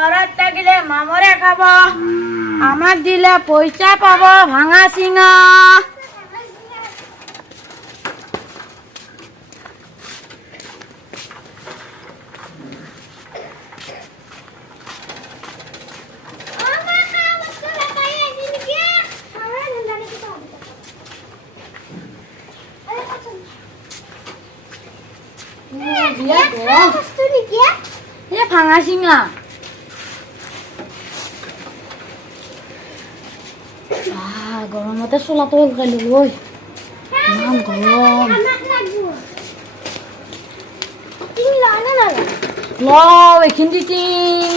ঘৰত থাকিলে মামৰে খাব আমাক দিলে পইচা পাব ভাঙা চিঙা ये भांगा सिंगा गरमते चोलाটো লগাই ললো ঐ ইমান গৰম লও এইখিনি টিং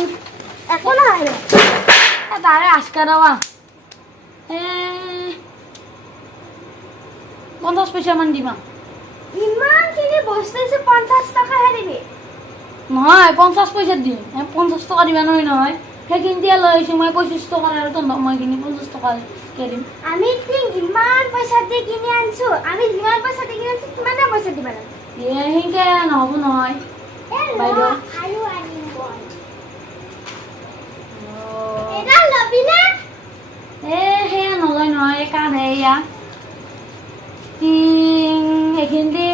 একো নহয় তাৰে আজকা দেৱা 50 পইচা মান দিবা ইমান কিনি বস্তু আছে 50 টাকা হে দিবি নহয় 50 পইচা দিম 50 টাকা দিবা নহয় সেইখিনি দিয়া লৈছো মই 25 টাকা আৰু তন্দক মই কিনি 50 টাকা কে দিম আমি তিন ইমান পইচা দি কিনি আনছো আমি যিমান পইচা দি কিনি আনছো কিমান পইচা দিবা লাগে হিংকে নহব নহয় বাইদেউ আৰু আনিম বল এটা লবি না হে নলয় নহয় কান হেয়া তিং এইখিনি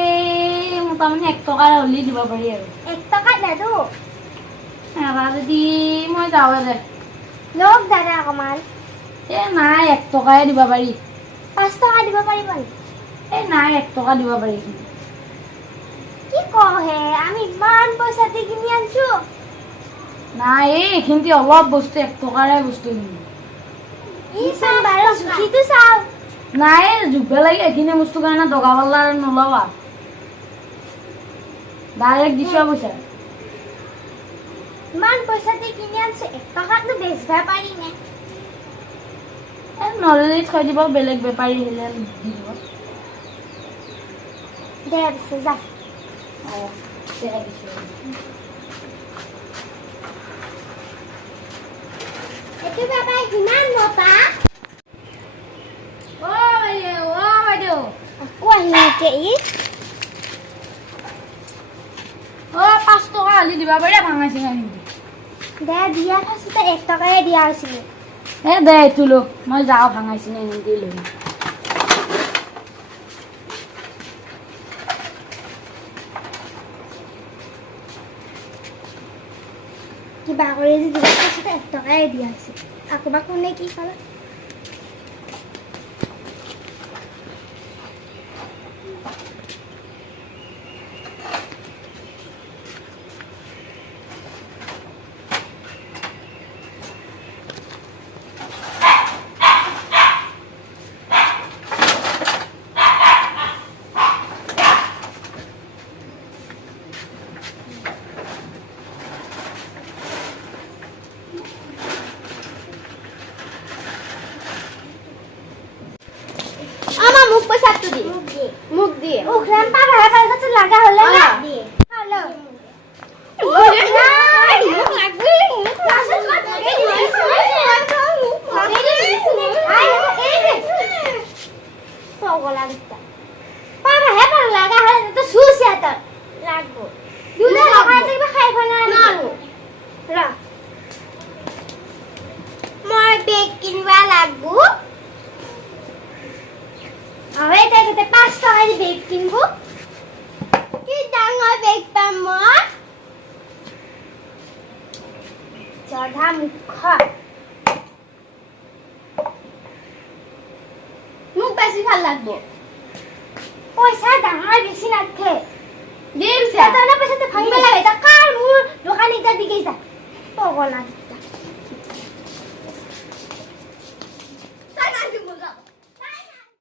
মোটামুটি 1 টকা হলি দিব পাৰি আৰু 1 টকা দাদু এবাৰ যদি মই যাওঁ দে লগ দাদা অকমান নাই 1 টকাই দিব পাৰি 5 টকা দিব পাৰিব নাই 1 টকা দিব পাৰি কি কহে আমি ইমান পইচা দি কিনি আনছো নাই এইখিনি অলপ বস্তু 1 টকাৰে বস্তু কিনি ই সব বাৰো জুখিটো চাও নাই জুবে লাগে এইখিনি বস্তু কাৰণে দগাবালা নলবা ডাইৰেক্ট দিছা পইচা ইমান পইচা দি কিনি আনছো 1 টকাত বেচবা পাৰি নে নলেজ থৈ দিব বেলেগ বেপাৰী হেলে দি দিব দে বিছে যা এটো বাবা হিমান মতা ও বাইদেউ কোহিনে কে ই 5 টকা হলি দিবা পাৰি ভাঙা চিঙা দে দিয়া ফাসতে 1 টকায়ে দিয়া আছিল দে তুলো মই যাও ভাঙা চিঙা হিন্দি লৈ কিবা কৰি যে দিয়া ফাসতে 1 টকায়ে দিয়া আছিল আকবা কোনে কি কলা पैसा तो दी मुख दी ओखरान पापा है पैसा तो लगा होले ना दी हेलो मुख लागबे क्लास मत लगे पगला दिता पापा है पर लगा है तो सुसिया त लागबो दुले लगा चाहिँ खाइ खाना नालु र মই বেগ কিনবা লাগবো আরে দেখতে 5 টাকা দি বেগ কিনবো কি ডাঙৰ বেগ পাম মই জধা মুখ মুখ বেশি ভাল লাগবো পয়সা ডাঙৰ বেশি নাথে দিম সে তানা পয়সাতে ভাঙবে লাগে তা কাৰ মুৰ দোকানিটা দিকে যা পগলা